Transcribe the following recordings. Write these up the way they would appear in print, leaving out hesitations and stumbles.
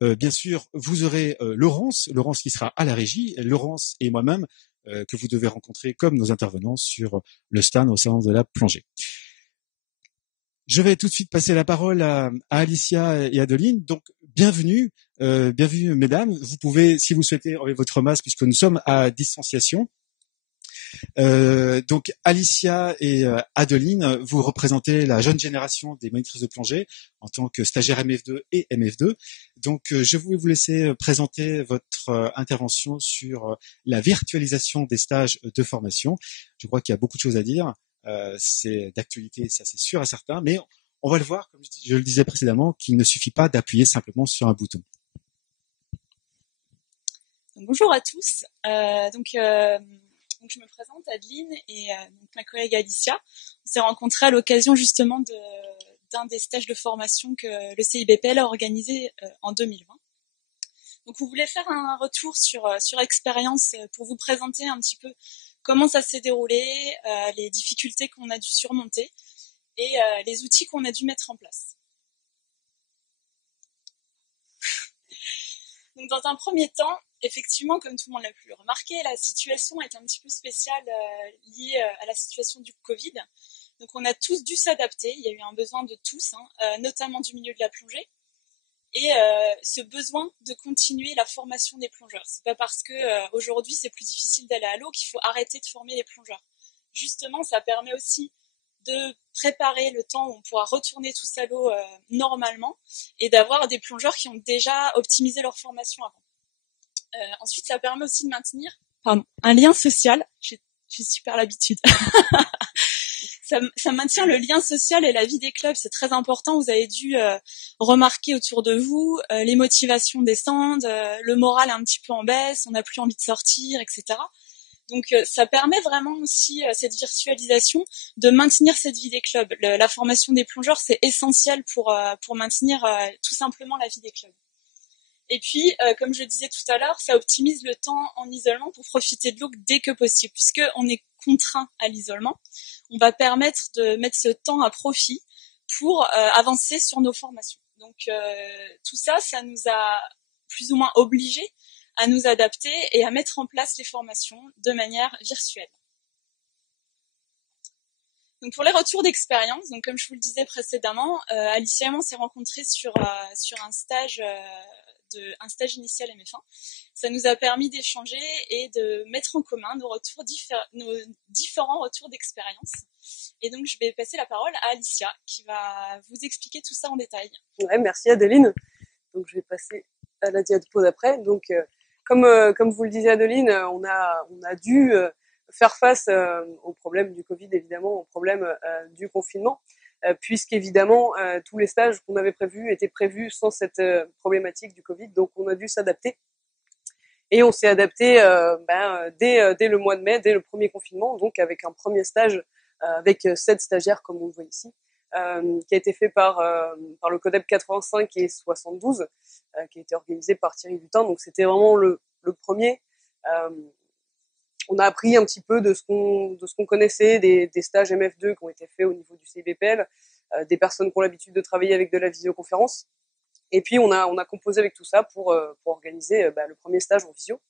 Bien sûr, vous aurez Laurence qui sera à la régie, Laurence et moi-même que vous devez rencontrer comme nos intervenants sur le stand au salon de la plongée. Je vais tout de suite passer la parole à Alicia et Adeline. Donc, bienvenue, bienvenue mesdames. Vous pouvez, si vous souhaitez, enlever votre masque puisque nous sommes à distanciation. Donc Alicia et Adeline, vous représentez la jeune génération des monitrices de plongée en tant que stagiaire MF2 et MF2. Donc je voulais vous laisser présenter votre intervention sur la virtualisation des stages de formation. Je crois qu'il y a beaucoup de choses à dire. C'est d'actualité, ça c'est sûr et certain, mais on va le voir, comme je le disais précédemment, qu'il ne suffit pas d'appuyer simplement sur un bouton. Bonjour à tous. Donc je me présente, Adeline, et donc ma collègue Alicia. On s'est rencontrés à l'occasion justement d'un des stages de formation que le CIBPL a organisé en 2020. Donc on voulait faire un retour sur expérience pour vous présenter un petit peu comment ça s'est déroulé, les difficultés qu'on a dû surmonter et les outils qu'on a dû mettre en place. Donc dans un premier temps, effectivement, comme tout le monde l'a pu le remarquer, la situation est un petit peu spéciale liée à la situation du Covid. Donc on a tous dû s'adapter, il y a eu un besoin de tous, notamment du milieu de la plongée, et ce besoin de continuer la formation des plongeurs. C'est pas parce que aujourd'hui c'est plus difficile d'aller à l'eau qu'il faut arrêter de former les plongeurs. Justement, ça permet aussi de préparer le temps où on pourra retourner tous à l'eau normalement et d'avoir des plongeurs qui ont déjà optimisé leur formation avant. Ensuite, ça permet aussi de maintenir un lien social. J'ai super l'habitude. Ça maintient le lien social et la vie des clubs, c'est très important. Vous avez dû remarquer autour de vous les motivations descendent, le moral est un petit peu en baisse, on n'a plus envie de sortir, etc. Donc ça permet vraiment aussi cette virtualisation de maintenir cette vie des clubs. La formation des plongeurs, c'est essentiel pour maintenir tout simplement la vie des clubs. Et puis, comme je le disais tout à l'heure, ça optimise le temps en isolement pour profiter de l'eau dès que possible. Puisqu'on est contraint à l'isolement, on va permettre de mettre ce temps à profit pour avancer sur nos formations. Donc tout ça, ça nous a plus ou moins obligés à nous adapter et à mettre en place les formations de manière virtuelle. Donc pour les retours d'expérience, donc comme je vous le disais précédemment, Alicia et moi on s'est rencontrés sur un stage initial MF1. Ça nous a permis d'échanger et de mettre en commun nos différents retours d'expérience. Et donc je vais passer la parole à Alicia qui va vous expliquer tout ça en détail. Ouais, merci Adeline. Donc je vais passer à la diapo d'après. Donc comme vous le disiez Adeline, on a dû faire face au problème du Covid, évidemment, au problème du confinement, puisqu'évidemment tous les stages qu'on avait prévus étaient prévus sans cette problématique du Covid, donc on a dû s'adapter. Et on s'est adapté dès le mois de mai, dès le premier confinement, donc avec un premier stage avec 7 stagiaires comme on le voit ici, qui a été fait par le CODEP 85 et 72, qui a été organisé par Thierry Lutin. Donc c'était vraiment le premier. On a appris un petit peu de ce qu'on connaissait des stages MF2 qui ont été faits au niveau du CIBPL, des personnes qui ont l'habitude de travailler avec de la visioconférence. Et puis on a composé avec tout ça pour organiser le premier stage en visio,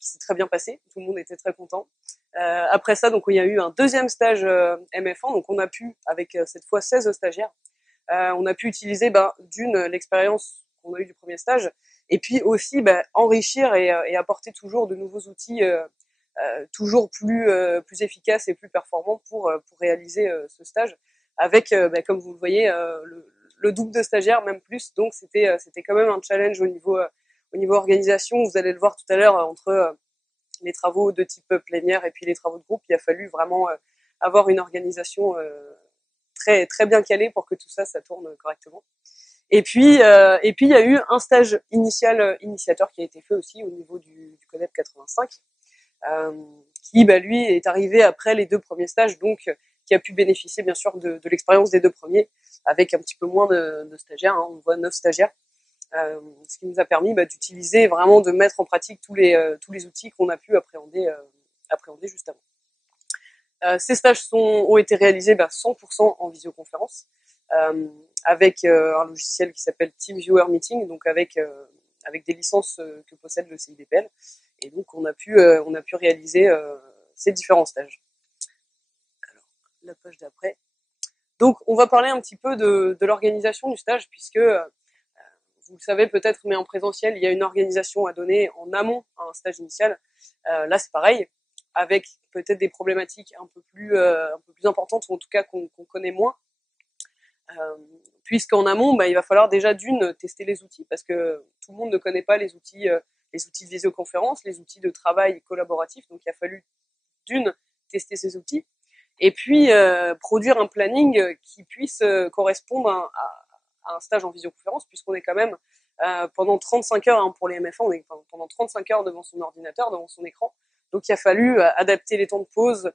qui s'est très bien passé. Tout le monde était très content. Après ça, donc il y a eu un deuxième stage MF1, donc on a pu, avec cette fois 16 stagiaires, on a pu utiliser l'expérience qu'on a eu du premier stage, et puis aussi enrichir et apporter toujours de nouveaux outils toujours plus efficaces et plus performants pour réaliser ce stage, avec comme vous le voyez le double de stagiaires, même plus. Donc c'était quand même un challenge au niveau organisation. Vous allez le voir tout à l'heure, entre les travaux de type plénière et puis les travaux de groupe, il a fallu vraiment avoir une organisation très très bien calée pour que tout ça tourne correctement. Et puis il y a eu un stage initiateur qui a été fait aussi au niveau du CODEP 85, qui lui est arrivé après les 2 premiers stages, donc qui a pu bénéficier bien sûr de l'expérience des 2 premiers, avec un petit peu moins de stagiaires, on voit 9 stagiaires, ce qui nous a permis d'utiliser, vraiment de mettre en pratique tous les outils qu'on a pu appréhender juste avant. Ces stages ont été réalisés 100% en visioconférence. avec un logiciel qui s'appelle TeamViewer Meeting, donc avec des licences que possède le CIDPL. Et donc on a pu réaliser ces différents stages. Alors, la page d'après. Donc on va parler un petit peu de l'organisation du stage, puisque vous le savez peut-être, mais en présentiel, il y a une organisation à donner en amont à un stage initial. Là, c'est pareil, avec peut-être des problématiques un peu plus importantes, ou en tout cas qu'on connaît moins. Puisqu'en amont, il va falloir déjà tester les outils, parce que tout le monde ne connaît pas les outils de visioconférence, les outils de travail collaboratif. Donc il a fallu tester ces outils, et puis produire un planning qui puisse correspondre à un stage en visioconférence, puisqu'on est quand même pendant 35 heures, pour les MF1, on est pendant 35 heures devant son ordinateur, devant son écran. Donc il a fallu adapter les temps de pause,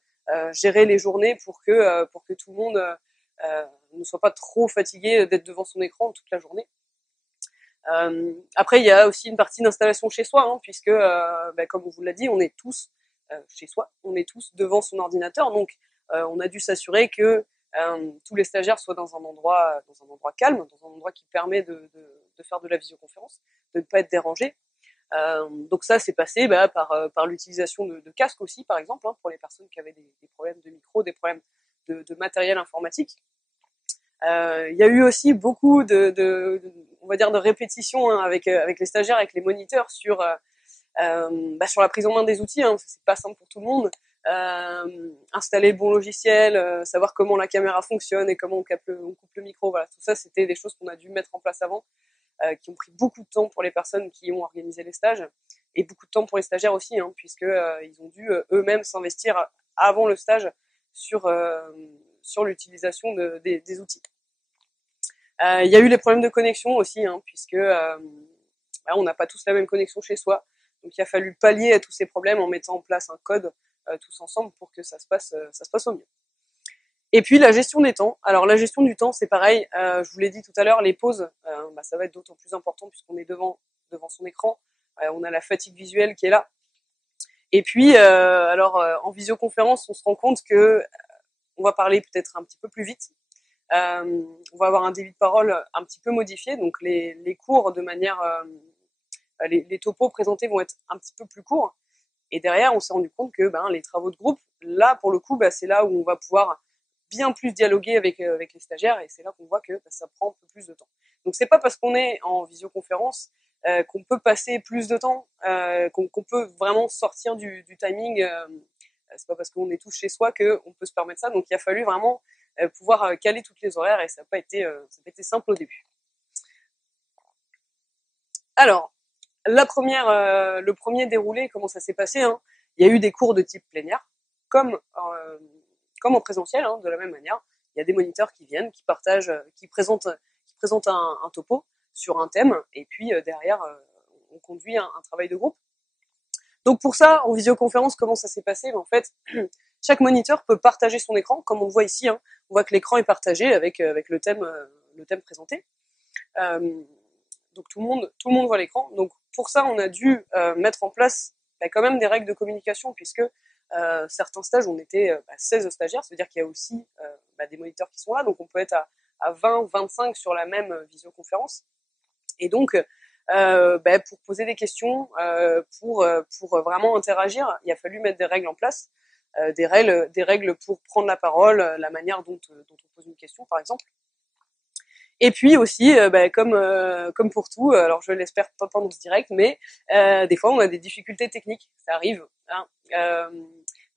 gérer les journées pour que tout le monde ne soit pas trop fatigué d'être devant son écran toute la journée. Après, il y a aussi une partie d'installation chez soi, puisque, comme on vous l'a dit, on est tous chez soi, on est tous devant son ordinateur, donc on a dû s'assurer que tous les stagiaires soient dans un endroit calme, dans un endroit qui permet de faire de la visioconférence, de ne pas être dérangé. Donc ça, c'est passé par l'utilisation de casques aussi, par exemple, pour les personnes qui avaient des problèmes de micro, des problèmes de matériel informatique. Il y a eu aussi beaucoup on va dire de répétitions avec les stagiaires, avec les moniteurs sur la prise en main des outils. C'est pas simple pour tout le monde. Installer le bon logiciel, savoir comment la caméra fonctionne et comment on coupe le micro. Voilà, tout ça, c'était des choses qu'on a dû mettre en place avant, qui ont pris beaucoup de temps pour les personnes qui ont organisé les stages, et beaucoup de temps pour les stagiaires aussi, puisque ils ont dû eux-mêmes s'investir avant le stage sur l'utilisation des outils. Il y a eu les problèmes de connexion aussi, puisque on n'a pas tous la même connexion chez soi. Donc il a fallu pallier à tous ces problèmes en mettant en place un code tous ensemble pour que ça se passe au mieux. Et puis la gestion des temps. Alors la gestion du temps, c'est pareil. Je vous l'ai dit tout à l'heure, les pauses, ça va être d'autant plus important puisqu'on est devant son écran. On a la fatigue visuelle qui est là. Et puis en visioconférence, on se rend compte que on va parler peut-être un petit peu plus vite. On va avoir un débit de parole un petit peu modifié, donc les cours de manière les topos présentés vont être un petit peu plus courts. Et derrière, on s'est rendu compte que les travaux de groupe, là pour le coup, c'est là où on va pouvoir bien plus dialoguer avec les stagiaires, et c'est là qu'on voit que ça prend un peu plus de temps. Donc c'est pas parce qu'on est en visioconférence qu'on peut passer plus de temps, qu'on peut vraiment sortir du timing. C'est pas parce qu'on est tous chez soi qu'on peut se permettre ça. Donc il a fallu vraiment pouvoir caler toutes les horaires, et ça n'a pas été simple au début. Alors, le premier déroulé, comment ça s'est passé, il y a eu des cours de type plénière, comme en présentiel, de la même manière. Il y a des moniteurs qui viennent, qui partagent, qui présentent un topo sur un thème, et puis derrière, on conduit un travail de groupe. Donc pour ça, en visioconférence, comment ça s'est passé? En fait, chaque moniteur peut partager son écran, comme on le voit ici. On voit que l'écran est partagé avec le thème présenté. Donc tout le monde voit l'écran. Donc pour ça, on a dû mettre en place quand même des règles de communication, puisque certains stages, on était 16 stagiaires, c'est-à-dire qu'il y a aussi des moniteurs qui sont là, donc on peut être à 20, 25 sur la même visioconférence. Et donc, pour poser des questions, pour vraiment interagir, il a fallu mettre des règles en place, des règles pour prendre la parole, la manière dont on pose une question, par exemple. Et puis aussi, comme pour tout, alors je l'espère pas pendant ce direct, mais des fois on a des difficultés techniques, ça arrive.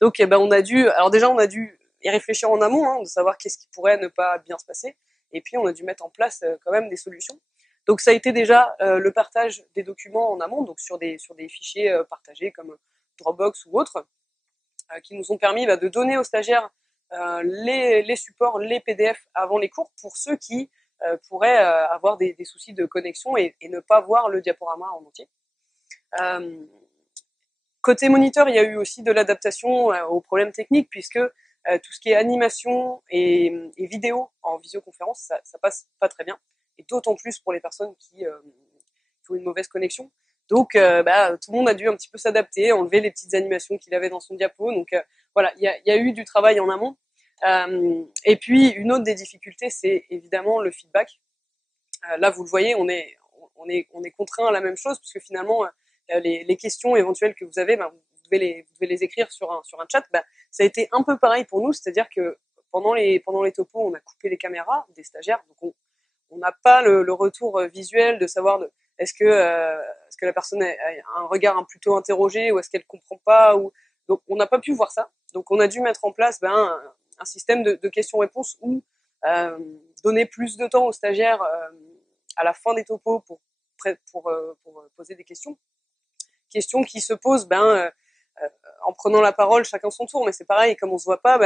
Donc on a dû y réfléchir en amont, de savoir qu'est-ce qui pourrait ne pas bien se passer, et puis on a dû mettre en place quand même des solutions. Donc ça a été déjà le partage des documents en amont, donc sur des fichiers partagés comme Dropbox ou autres, qui nous ont permis de donner aux stagiaires les supports, les PDF avant les cours, pour ceux qui pourraient avoir des soucis de connexion et ne pas voir le diaporama en entier. Côté moniteur, il y a eu aussi de l'adaptation aux problèmes techniques, puisque tout ce qui est animation et vidéo en visioconférence, ça passe pas très bien, et d'autant plus pour les personnes qui ont une mauvaise connexion. Donc tout le monde a dû un petit peu s'adapter, enlever les petites animations qu'il avait dans son diapo. Donc voilà, il y a eu du travail en amont. Et puis une autre des difficultés, c'est évidemment le feedback. Là, vous le voyez, on est contraint à la même chose, puisque finalement les questions éventuelles que vous avez, vous devez les écrire sur un chat. Ça a été un peu pareil pour nous, c'est-à-dire que pendant les topos, on a coupé les caméras des stagiaires, donc on n'a pas le retour visuel de savoir est-ce que la personne a un regard plutôt interrogé, ou est-ce qu'elle comprend pas, ou donc on n'a pas pu voir ça. Donc on a dû mettre en place un système de questions-réponses, ou donner plus de temps aux stagiaires à la fin des topos pour poser des questions qui se posent en prenant la parole chacun son tour. Mais c'est pareil, comme on se voit pas,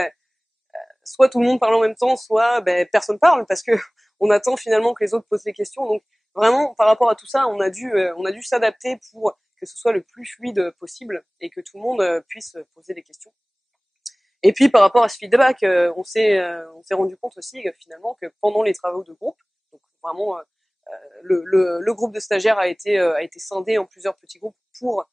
soit tout le monde parle en même temps, soit personne parle, parce que on attend finalement que les autres posent les questions. Donc vraiment, par rapport à tout ça, on a dû s'adapter pour que ce soit le plus fluide possible et que tout le monde puisse poser des questions. Et puis par rapport à ce feedback, on s'est rendu compte aussi finalement que pendant les travaux de groupe, donc vraiment le groupe de stagiaires a été scindé en plusieurs petits groupes pour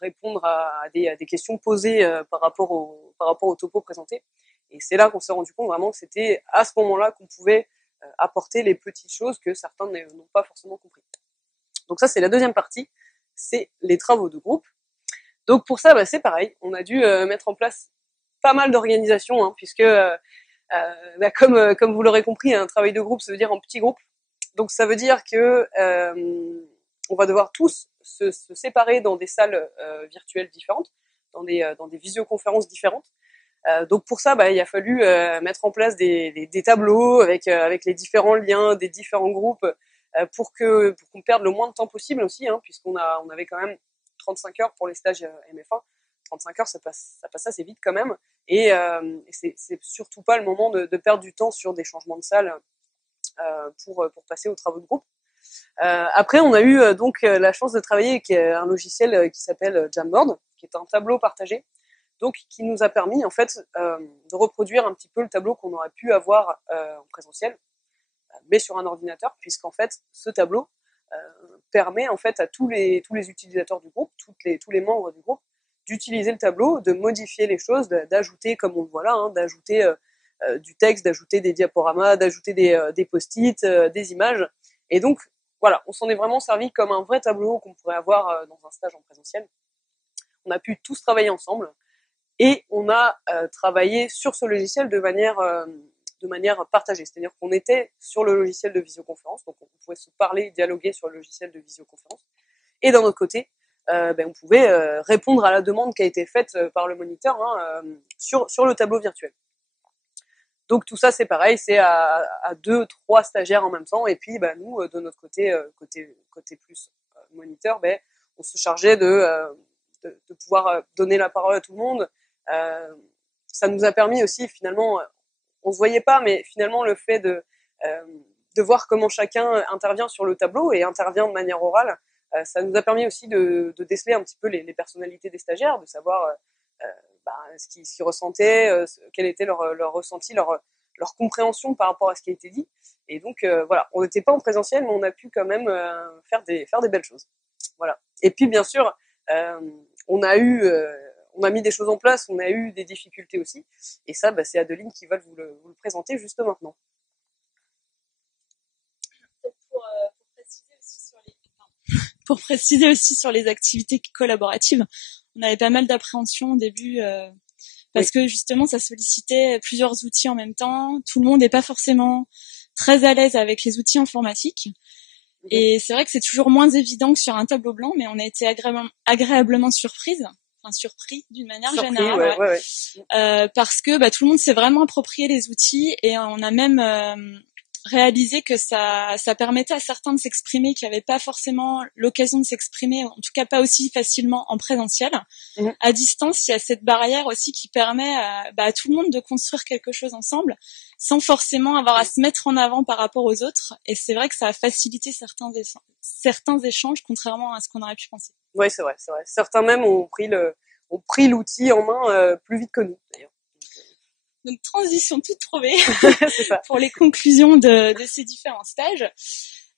répondre à des questions posées par rapport au topo présenté. Et c'est là qu'on s'est rendu compte vraiment que c'était à ce moment-là qu'on pouvait apporter les petites choses que certains n'ont pas forcément compris. Donc ça, c'est la deuxième partie, c'est les travaux de groupe. Donc pour ça, c'est pareil, on a dû mettre en place pas mal d'organisation, puisque comme vous l'aurez compris, un travail de groupe, ça veut dire en petits groupes. Donc ça veut dire que on va devoir tous se séparer dans des salles virtuelles différentes, dans des visioconférences différentes. Donc pour ça, il a fallu mettre en place des tableaux avec les différents liens des différents groupes pour qu'on perde le moins de temps possible aussi, puisqu'on avait quand même 35 heures pour les stages MF1. 35 heures, ça passe assez vite quand même, et c'est surtout pas le moment de perdre du temps sur des changements de salle pour passer aux travaux de groupe. Après, on a eu donc la chance de travailler avec un logiciel qui s'appelle Jamboard, qui est un tableau partagé, donc qui nous a permis en fait de reproduire un petit peu le tableau qu'on aurait pu avoir en présentiel, mais sur un ordinateur, puisqu'en fait ce tableau permet en fait à tous les utilisateurs du groupe, tous les membres du groupe, d'utiliser le tableau, de modifier les choses, d'ajouter, comme on le voit là, d'ajouter du texte, d'ajouter des diaporamas, d'ajouter des post-it, des images. Et donc voilà, on s'en est vraiment servi comme un vrai tableau qu'on pourrait avoir dans un stage en présentiel. On a pu tous travailler ensemble et on a travaillé sur ce logiciel de manière partagée. C'est-à-dire qu'on était sur le logiciel de visioconférence, donc on pouvait se parler, dialoguer sur le logiciel de visioconférence. Et d'un autre côté, on pouvait répondre à la demande qui a été faite par le moniteur sur le tableau virtuel. Donc tout ça, c'est pareil, c'est à 2-3 stagiaires en même temps. Et puis nous, de notre côté plus moniteur, on se chargeait de pouvoir donner la parole à tout le monde. Ça nous a permis aussi, finalement, on se voyait pas, mais finalement le fait de voir comment chacun intervient sur le tableau et intervient de manière orale, ça nous a permis aussi de déceler un petit peu les personnalités des stagiaires, de savoir ce qu'ils ressentaient, quel était leur ressenti, leur compréhension par rapport à ce qui a été dit. Et donc voilà, on n'était pas en présentiel, mais on a pu quand même faire des belles choses. Voilà. Et puis bien sûr, on a mis des choses en place, on a eu des difficultés aussi. Et ça, c'est Adeline qui va vous le présenter juste maintenant. Pour préciser aussi sur les activités collaboratives, on avait pas mal d'appréhension au début parce que justement ça sollicitait plusieurs outils en même temps. Tout le monde n'est pas forcément très à l'aise avec les outils informatiques. Et c'est vrai que c'est toujours moins évident que sur un tableau blanc, mais on a été agréablement surpris d'une manière générale. Ouais. Parce que tout le monde s'est vraiment approprié les outils et on a même réalisé que ça permettait à certains de s'exprimer qui n'avaient pas forcément l'occasion de s'exprimer, en tout cas pas aussi facilement en présentiel. À distance, il y a cette barrière aussi qui permet à tout le monde de construire quelque chose ensemble sans forcément avoir à se mettre en avant par rapport aux autres. Et c'est vrai que ça a facilité certains échanges, contrairement à ce qu'on aurait pu penser. Oui, c'est vrai. Certains même ont pris l'outil en main plus vite que nous, d'ailleurs. Donc transition toute trouvée pour les conclusions de ces différents stages.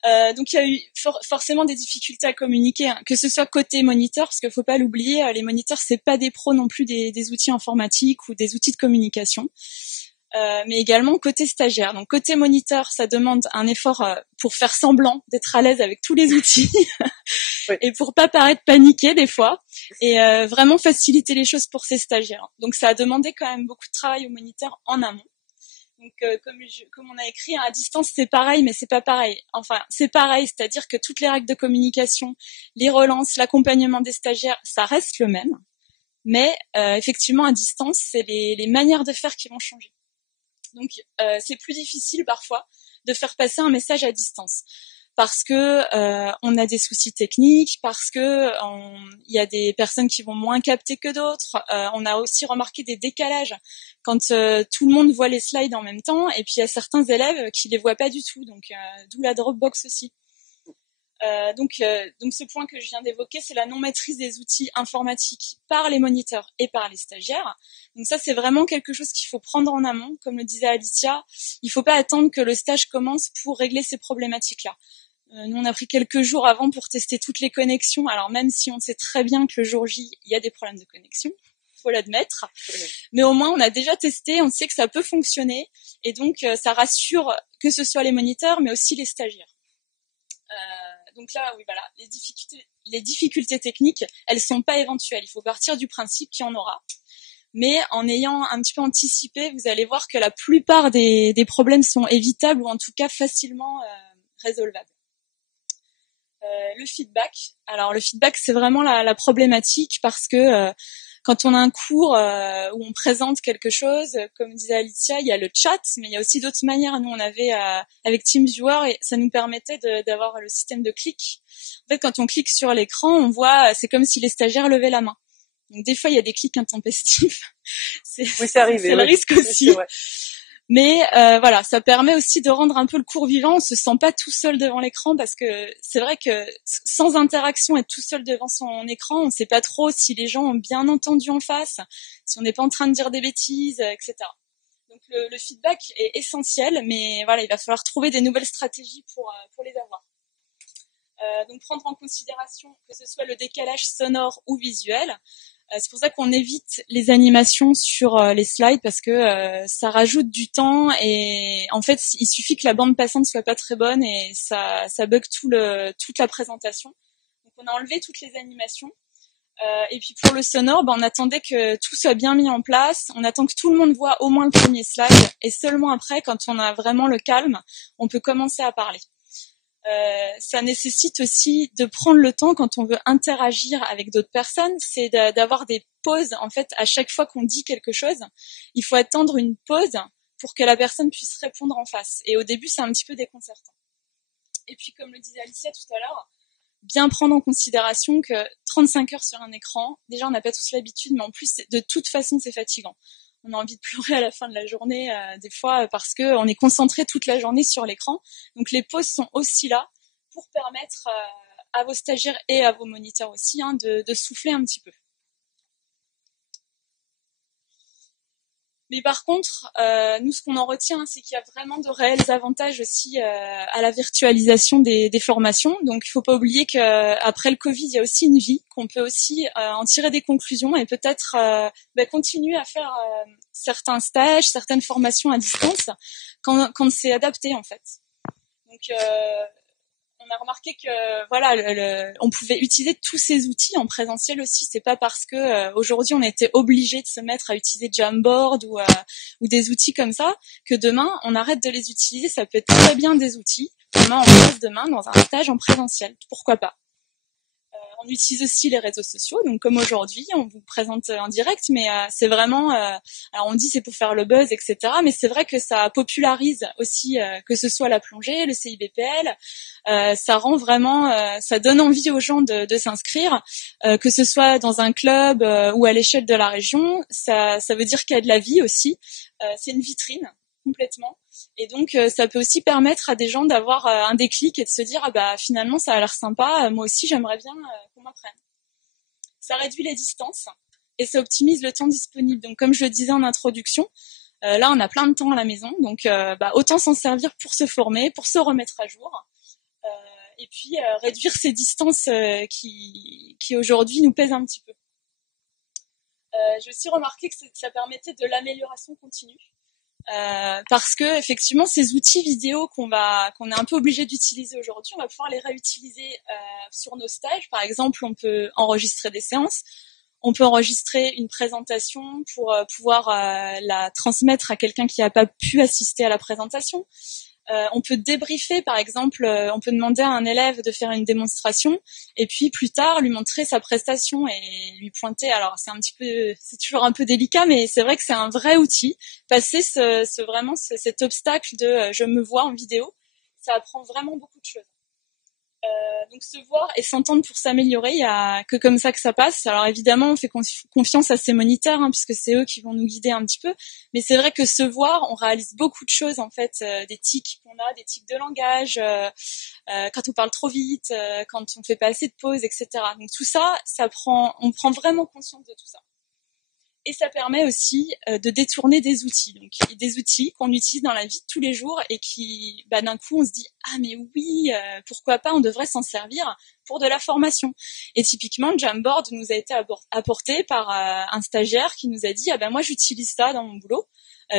Donc il y a eu forcément des difficultés à communiquer, que ce soit côté moniteur, parce qu'il faut pas l'oublier, les moniteurs c'est pas des pros non plus des outils informatiques ou des outils de communication. mais également côté stagiaire. Donc côté moniteur, ça demande un effort pour faire semblant d'être à l'aise avec tous les outils Oui. et pour pas paraître paniqué des fois, et vraiment faciliter les choses pour ces stagiaires. Donc ça a demandé quand même beaucoup de travail aux moniteurs en amont. Donc comme on a écrit, à distance c'est pareil, mais c'est pas pareil. Enfin c'est pareil, c'est-à-dire que toutes les règles de communication, les relances, l'accompagnement des stagiaires, ça reste le même. Mais effectivement à distance, c'est les manières de faire qui vont changer. Donc c'est plus difficile parfois de faire passer un message à distance parce que on a des soucis techniques, parce que il y a des personnes qui vont moins capter que d'autres. On a aussi remarqué des décalages quand tout le monde voit les slides en même temps, et puis il y a certains élèves qui les voient pas du tout. Donc d'où la Dropbox aussi. Donc ce point que je viens d'évoquer, c'est la non-maîtrise des outils informatiques par les moniteurs et par les stagiaires. Donc ça, c'est vraiment quelque chose qu'il faut prendre en amont. Comme le disait Alicia, il ne faut pas attendre que le stage commence pour régler ces problématiques-là. Nous, on a pris quelques jours avant pour tester toutes les connexions. Alors même si on sait très bien que le jour J, il y a des problèmes de connexion, faut l'admettre. Mais au moins, on a déjà testé, on sait que ça peut fonctionner. Et donc, ça rassure que ce soit les moniteurs, mais aussi les stagiaires. Donc là, oui, voilà, les difficultés techniques, elles sont pas éventuelles. Il faut partir du principe qu'il y en aura. Mais en ayant un petit peu anticipé, vous allez voir que la plupart des problèmes sont évitables ou en tout cas facilement résolvables. Le feedback. Alors le feedback, c'est vraiment la problématique parce que quand on a un cours où on présente quelque chose, comme disait Alicia, il y a le chat, mais il y a aussi d'autres manières. Nous, on avait avec TeamViewer, et ça nous permettait d'avoir le système de clic. En fait, quand on clique sur l'écran, on voit, c'est comme si les stagiaires levaient la main. Donc des fois, il y a des clics intempestifs. C'est arrivé. C'est le risque aussi. Mais voilà, ça permet aussi de rendre un peu le cours vivant. On se sent pas tout seul devant l'écran parce que c'est vrai que sans interaction, être tout seul devant son écran, on sait pas trop si les gens ont bien entendu en face, si on n'est pas en train de dire des bêtises, etc. Donc le feedback est essentiel, mais voilà, il va falloir trouver des nouvelles stratégies pour les avoir. Donc prendre en considération que ce soit le décalage sonore ou visuel. C'est pour ça qu'on évite les animations sur les slides parce que ça rajoute du temps, et en fait il suffit que la bande passante soit pas très bonne et ça bug toute la présentation. Donc on a enlevé toutes les animations. Et puis pour le sonore, on attendait que tout soit bien mis en place. On attend que tout le monde voit au moins le premier slide, et seulement après, quand on a vraiment le calme, on peut commencer à parler. Ça nécessite aussi de prendre le temps quand on veut interagir avec d'autres personnes, c'est d'avoir des pauses. En fait, à chaque fois qu'on dit quelque chose, il faut attendre une pause pour que la personne puisse répondre en face. Et au début, c'est un petit peu déconcertant. Et puis, comme le disait Alicia tout à l'heure, bien prendre en considération que 35 heures sur un écran, déjà on n'a pas tous l'habitude, mais en plus, de toute façon, c'est fatigant. On a envie de pleurer à la fin de la journée, des fois, parce que on est concentré toute la journée sur l'écran. Donc les pauses sont aussi là pour permettre à vos stagiaires et à vos moniteurs aussi de souffler un petit peu. Mais par contre, nous, ce qu'on en retient, c'est qu'il y a vraiment de réels avantages aussi à la virtualisation des formations. Donc, il ne faut pas oublier qu'après le Covid, il y a aussi une vie, qu'on peut aussi en tirer des conclusions et peut-être continuer à faire certains stages, certaines formations à distance quand c'est adapté, en fait. Donc, on a remarqué que voilà, on pouvait utiliser tous ces outils en présentiel aussi. C'est pas parce que aujourd'hui on était obligé de se mettre à utiliser Jamboard ou des outils comme ça que demain on arrête de les utiliser. Ça peut être très bien des outils qu'on met en place demain dans un stage en présentiel. Pourquoi pas? On utilise aussi les réseaux sociaux, donc comme aujourd'hui, on vous présente en direct, mais c'est vraiment, alors on dit c'est pour faire le buzz, etc. Mais c'est vrai que ça popularise aussi, que ce soit la plongée, le CIBPL, ça rend vraiment, ça donne envie aux gens de s'inscrire, que ce soit dans un club ou à l'échelle de la région. Ça veut dire qu'il y a de la vie aussi. C'est une vitrine complètement. Et donc, ça peut aussi permettre à des gens d'avoir un déclic et de se dire ah bah finalement ça a l'air sympa, moi aussi j'aimerais bien qu'on m'apprenne. Ça réduit les distances et ça optimise le temps disponible. Donc comme je le disais en introduction, là on a plein de temps à la maison, donc autant s'en servir pour se former, pour se remettre à jour, et puis réduire ces distances qui aujourd'hui nous pèsent un petit peu. J'ai aussi remarqué que ça permettait de l'amélioration continue. parce que effectivement ces outils vidéo qu'on est un peu obligé d'utiliser aujourd'hui, on va pouvoir les réutiliser sur nos stages. Par exemple, on peut enregistrer des séances, on peut enregistrer une présentation pour pouvoir la transmettre à quelqu'un qui n'a pas pu assister à la présentation. On peut débriefer, par exemple, on peut demander à un élève de faire une démonstration et puis plus tard lui montrer sa prestation et lui pointer. Alors c'est toujours un peu délicat, mais c'est vrai que c'est un vrai outil. Passer cet obstacle de je me vois en vidéo, ça apprend vraiment beaucoup de choses. Donc se voir et s'entendre pour s'améliorer, il y a que comme ça que ça passe. Alors évidemment, on fait confiance à ces moniteurs, puisque c'est eux qui vont nous guider un petit peu. Mais c'est vrai que se voir, on réalise beaucoup de choses en fait, des tics qu'on a, des tics de langage, quand on parle trop vite, quand on fait pas assez de pauses, etc. Donc tout ça, on prend vraiment conscience de tout ça. Et ça permet aussi de détourner des outils, donc des outils qu'on utilise dans la vie de tous les jours et qui, d'un coup, on se dit ah mais oui, pourquoi pas, on devrait s'en servir pour de la formation. Et typiquement, Jamboard nous a été apporté par un stagiaire qui nous a dit ah ben moi j'utilise ça dans mon boulot,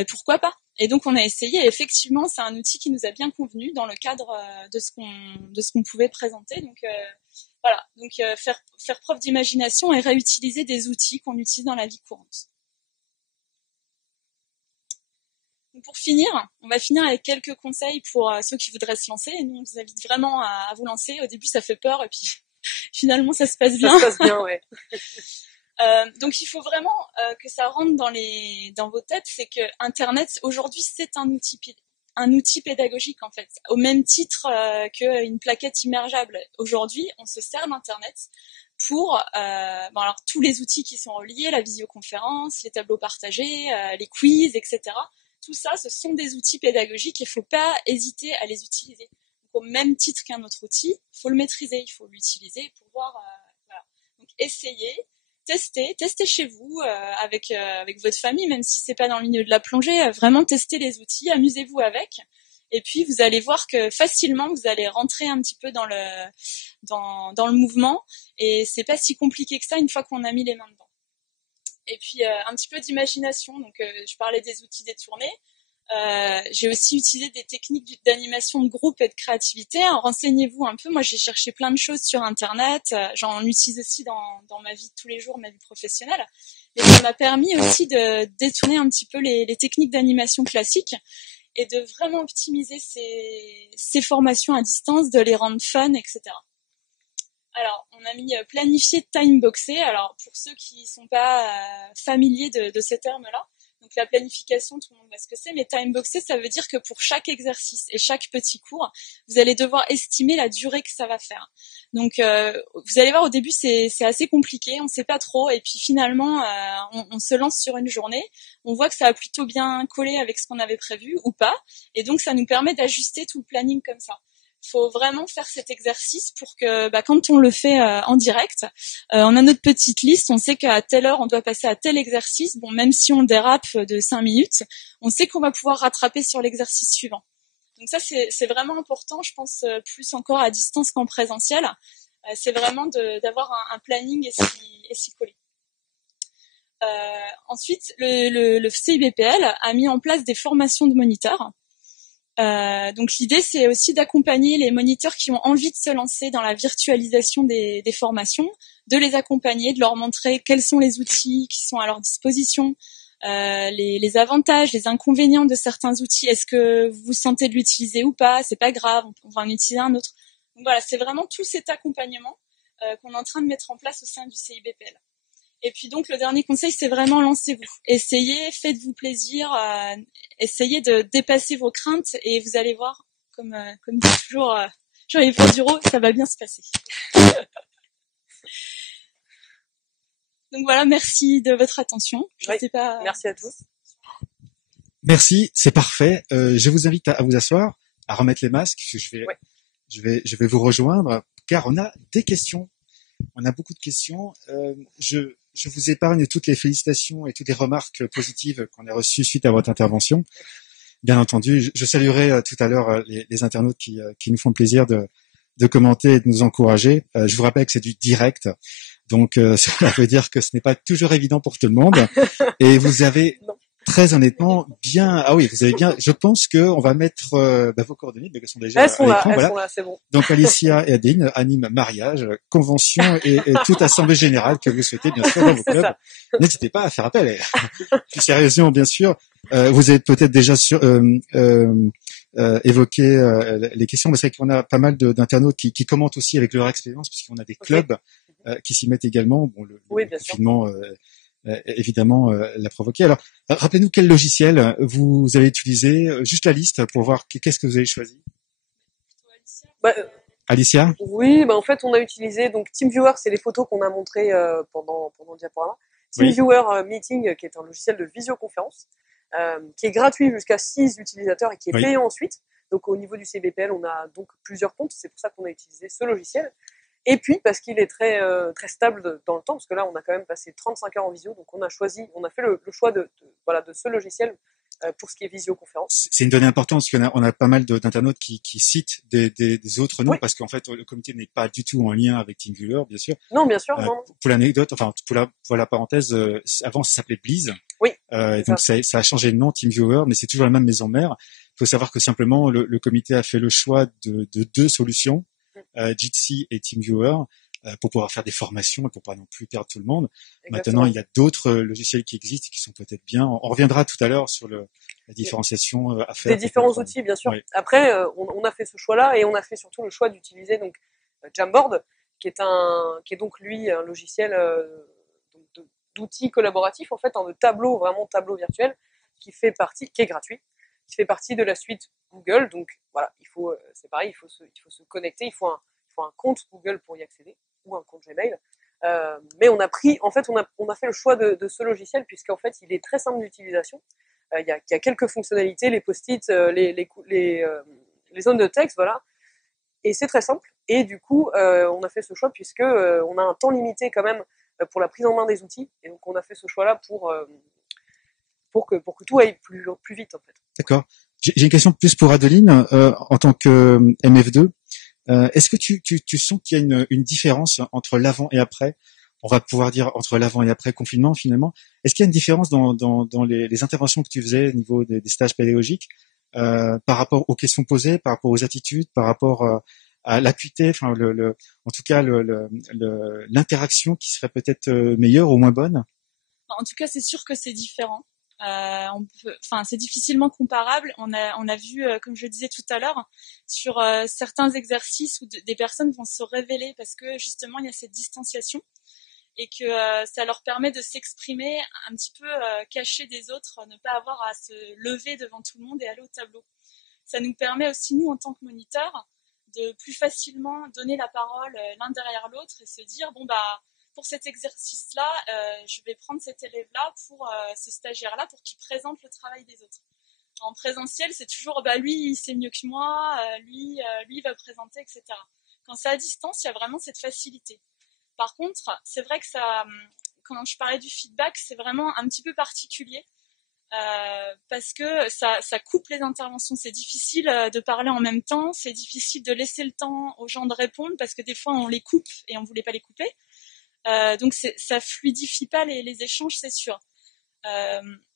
pourquoi pas. Et donc on a essayé et effectivement c'est un outil qui nous a bien convenu dans le cadre de ce qu'on pouvait présenter. Donc voilà, donc faire preuve d'imagination et réutiliser des outils qu'on utilise dans la vie courante. Donc pour finir, on va finir avec quelques conseils pour ceux qui voudraient se lancer. Et nous, on vous invite vraiment à vous lancer. Au début, ça fait peur et puis finalement, ça se passe bien. Ça se passe bien, ouais. Donc il faut vraiment que ça rentre dans vos têtes. C'est que Internet, aujourd'hui, c'est un outil pédagogique en fait, au même titre qu'une plaquette immergeable. Aujourd'hui, on se sert d'Internet pour alors tous les outils qui sont reliés, la visioconférence, les tableaux partagés, les quiz, etc. Tout ça, ce sont des outils pédagogiques et il ne faut pas hésiter à les utiliser. Donc, au même titre qu'un autre outil, il faut le maîtriser, il faut l'utiliser pour voir. Voilà. Donc essayez. Testez chez vous avec votre famille, même si c'est pas dans le milieu de la plongée, vraiment testez les outils, amusez-vous avec, et puis vous allez voir que facilement vous allez rentrer un petit peu dans le mouvement, et c'est pas si compliqué que ça une fois qu'on a mis les mains dedans. Et puis un petit peu d'imagination. Donc je parlais des outils détournés. J'ai aussi utilisé des techniques d'animation de groupe et de créativité. Renseignez-vous un peu. Moi, j'ai cherché plein de choses sur Internet. J'en utilise aussi dans ma vie de tous les jours, ma vie professionnelle. Et ça m'a permis aussi de détourner un petit peu les techniques d'animation classiques et de vraiment optimiser ces formations à distance, de les rendre fun, etc. Alors, on a mis planifier timeboxer. Alors, pour ceux qui sont pas familiers de ces termes-là, donc la planification, tout le monde voit ce que c'est, mais timeboxer, ça veut dire que pour chaque exercice et chaque petit cours, vous allez devoir estimer la durée que ça va faire. Donc, vous allez voir, au début, c'est assez compliqué, on ne sait pas trop, et puis finalement, on se lance sur une journée, on voit que ça a plutôt bien collé avec ce qu'on avait prévu ou pas, et donc ça nous permet d'ajuster tout le planning comme ça. Il faut vraiment faire cet exercice pour que quand on le fait en direct, on a notre petite liste, on sait qu'à telle heure on doit passer à tel exercice. Bon, même si on dérape de 5 minutes, on sait qu'on va pouvoir rattraper sur l'exercice suivant. Donc ça, c'est vraiment important, je pense, plus encore à distance qu'en présentiel. C'est vraiment d'avoir un planning et s'y coller. Ensuite, le CIBPL a mis en place des formations de moniteurs. Donc l'idée, c'est aussi d'accompagner les moniteurs qui ont envie de se lancer dans la virtualisation des formations, de les accompagner, de leur montrer quels sont les outils qui sont à leur disposition, les avantages, les inconvénients de certains outils. Est-ce que vous vous sentez de l'utiliser ou pas? C'est pas grave, on va en utiliser un autre. Donc voilà, c'est vraiment tout cet accompagnement qu'on est en train de mettre en place au sein du CIBPL. Et puis donc le dernier conseil, c'est vraiment lancez-vous. Essayez, faites-vous plaisir, essayez de dépasser vos craintes et vous allez voir, comme dit toujours Jean-Yves Duro, ça va bien se passer. Donc voilà, merci de votre attention. Merci à tous. Merci, c'est parfait. Je vous invite à vous asseoir, à remettre les masques. Je vais vous rejoindre car on a des questions. On a beaucoup de questions. Je vous épargne toutes les félicitations et toutes les remarques positives qu'on a reçues suite à votre intervention. Bien entendu, je saluerai tout à l'heure les internautes qui nous font le plaisir de commenter et de nous encourager. Je vous rappelle que c'est du direct, donc cela veut dire que ce n'est pas toujours évident pour tout le monde. Et vous avez très honnêtement, bien. Ah oui, vous avez bien. Je pense que on va mettre vos coordonnées, mais elles sont déjà Elles sont à là, l'écran. elles Voilà. sont là, c'est bon. Donc Alicia et Adeline animent mariage, convention et toute assemblée générale que vous souhaitez, bien sûr, dans vos C'est clubs. ça. N'hésitez pas à faire appel. Plus sérieusement, bien sûr, vous avez peut-être déjà évoqué les questions, mais c'est vrai qu'on a pas mal d'internautes qui commentent aussi avec leur expérience, puisqu'on a des clubs qui s'y mettent également. Bon, le confinement, évidemment, l'a provoqué. Alors, rappelez-nous quel logiciel vous avez utilisé, juste la liste pour voir qu'est-ce que vous avez choisi. Bah, Alicia? Oui, en fait, on a utilisé donc TeamViewer, c'est les photos qu'on a montrées pendant le diaporama. TeamViewer Meeting, qui est un logiciel de visioconférence, qui est gratuit jusqu'à 6 utilisateurs et qui est payant ensuite. Donc au niveau du CBPL, on a donc plusieurs comptes, c'est pour ça qu'on a utilisé ce logiciel. Et puis parce qu'il est très stable dans le temps, parce que là on a quand même passé 35 heures en visio, donc on a fait le choix de ce logiciel pour ce qui est visioconférence. C'est une donnée importante parce qu'on a pas mal d'internautes qui citent des autres noms parce qu'en fait le comité n'est pas du tout en lien avec TeamViewer, bien sûr. Non, bien sûr. Non. Pour l'anecdote, enfin pour la parenthèse, avant ça s'appelait Bleeze. Oui. Donc ça a changé de nom, TeamViewer, mais c'est toujours la même maison mère. Il faut savoir que simplement le comité a fait le choix de deux solutions, Jitsi et TeamViewer, pour pouvoir faire des formations et pour pas non plus perdre tout le monde. Exactement. Maintenant, il y a d'autres logiciels qui existent et qui sont peut-être bien. On reviendra tout à l'heure sur la différenciation à faire. Des différents outils, bien sûr. Oui. Après, on a fait ce choix-là et on a fait surtout le choix d'utiliser donc Jamboard, qui est donc lui un logiciel d'outils collaboratifs en fait, de tableau, vraiment tableau virtuel, qui est gratuit, qui fait partie de la suite Google. Donc voilà, c'est pareil, il faut se connecter, il faut un compte Google pour y accéder ou un compte Gmail. Mais on a fait le choix de ce logiciel puisqu'en fait il est très simple d'utilisation. Il y a quelques fonctionnalités, les post-it, les zones de texte, voilà. Et c'est très simple. Et du coup, on a fait ce choix puisque on a un temps limité quand même pour la prise en main des outils. Et donc on a fait ce choix-là pour que tout aille plus vite en fait. D'accord. J'ai une question plus pour Adeline en tant que MF2. Est-ce que tu sens qu'il y a une différence entre l'avant et après? On va pouvoir dire entre l'avant et après confinement finalement. Est-ce qu'il y a une différence dans les interventions que tu faisais au niveau des stages pédagogiques par rapport aux questions posées, par rapport aux attitudes, par rapport à l'acuité, enfin en tout cas l'interaction qui serait peut-être meilleure ou moins bonne? En tout cas, c'est sûr que c'est différent. C'est difficilement comparable. On a vu, comme je le disais tout à l'heure, sur certains exercices où des personnes vont se révéler parce que justement il y a cette distanciation et que ça leur permet de s'exprimer un petit peu caché des autres, ne pas avoir à se lever devant tout le monde et aller au tableau. Ça nous permet aussi, nous, en tant que moniteurs, de plus facilement donner la parole l'un derrière l'autre et se dire, pour cet exercice-là, je vais prendre cet élève-là pour ce stagiaire-là pour qu'il présente le travail des autres. En présentiel, c'est toujours, lui, il sait mieux que moi, lui, il va présenter, etc. Quand c'est à distance, il y a vraiment cette facilité. Par contre, c'est vrai que quand je parlais du feedback, c'est vraiment un petit peu particulier parce que ça coupe les interventions. C'est difficile de parler en même temps, c'est difficile de laisser le temps aux gens de répondre parce que des fois on les coupe et on voulait pas les couper. Donc ça fluidifie pas les échanges, c'est sûr.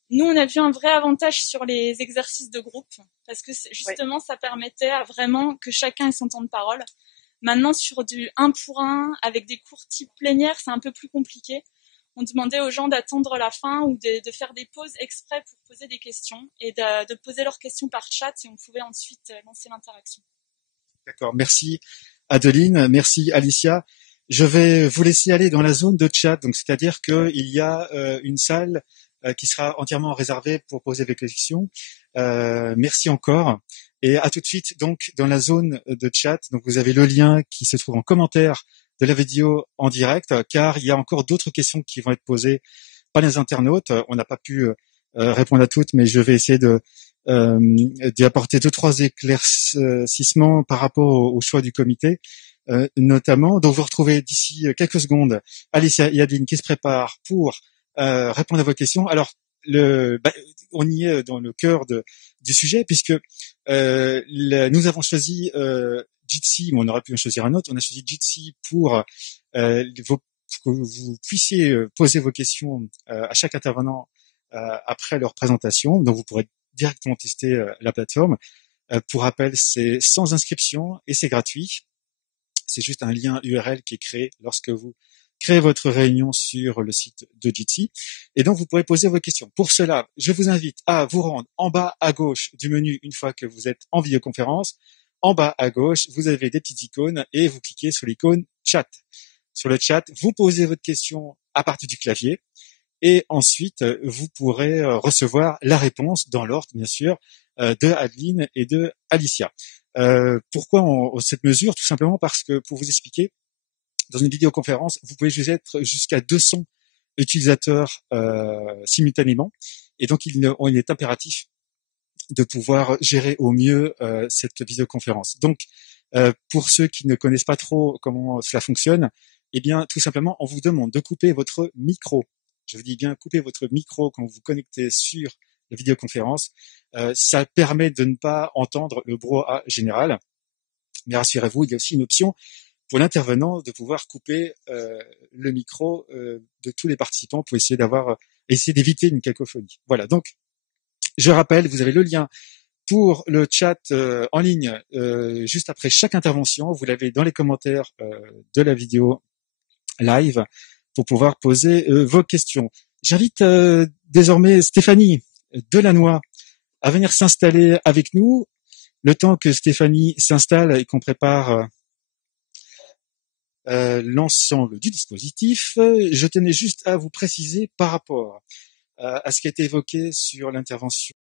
Nous, on a vu un vrai avantage sur les exercices de groupe parce que justement, ça permettait vraiment que chacun ait son temps de parole. Maintenant, sur du 1 pour 1, avec des cours type plénière, c'est un peu plus compliqué. On demandait aux gens d'attendre la fin ou de faire des pauses exprès pour poser des questions et de poser leurs questions par chat et on pouvait ensuite lancer l'interaction. D'accord, merci Adeline, merci Alicia. Je vais vous laisser aller dans la zone de chat, donc c'est-à-dire qu'il y a une salle qui sera entièrement réservée pour poser des questions. Merci encore. Et à tout de suite donc dans la zone de chat. Donc vous avez le lien qui se trouve en commentaire de la vidéo en direct, car il y a encore d'autres questions qui vont être posées par les internautes. On n'a pas pu répondre à toutes, mais je vais essayer d'y apporter 2-3 éclaircissements par rapport au choix du comité, notamment. Donc vous retrouvez d'ici quelques secondes Alicia et Adeline qui se préparent pour répondre à vos questions. Alors on y est dans le cœur du sujet puisque nous avons choisi Jitsi, mais on aurait pu en choisir un autre. On a choisi Jitsi pour que vous puissiez poser vos questions à chaque intervenant après leur présentation. Donc vous pourrez directement tester la plateforme. Pour rappel, c'est sans inscription et c'est gratuit. C'est juste un lien URL qui est créé lorsque vous créez votre réunion sur le site de Jitsi. Et donc, vous pourrez poser vos questions. Pour cela, je vous invite à vous rendre en bas à gauche du menu une fois que vous êtes en vidéoconférence. En bas à gauche, vous avez des petites icônes et vous cliquez sur l'icône chat. Sur le chat, vous posez votre question à partir du clavier et ensuite, vous pourrez recevoir la réponse dans l'ordre, bien sûr, de Adeline et de Alicia. Pourquoi cette mesure? Tout simplement parce que, pour vous expliquer, dans une vidéoconférence, vous pouvez être jusqu'à 200 utilisateurs simultanément, et donc il est impératif de pouvoir gérer au mieux cette vidéoconférence. Donc, pour ceux qui ne connaissent pas trop comment cela fonctionne, eh bien, tout simplement, on vous demande de couper votre micro. Je vous dis bien, couper votre micro quand vous vous connectez sur la vidéoconférence. Ça permet de ne pas entendre le brouhaha général. Mais rassurez-vous, il y a aussi une option pour l'intervenant de pouvoir couper le micro de tous les participants pour essayer d'éviter une cacophonie. Voilà, donc je rappelle, vous avez le lien pour le chat en ligne juste après chaque intervention. Vous l'avez dans les commentaires de la vidéo live pour pouvoir poser vos questions. J'invite désormais Stéphanie Delannoy à venir s'installer avec nous. Le temps que Stéphanie s'installe et qu'on prépare l'ensemble du dispositif, je tenais juste à vous préciser par rapport à ce qui a été évoqué sur l'intervention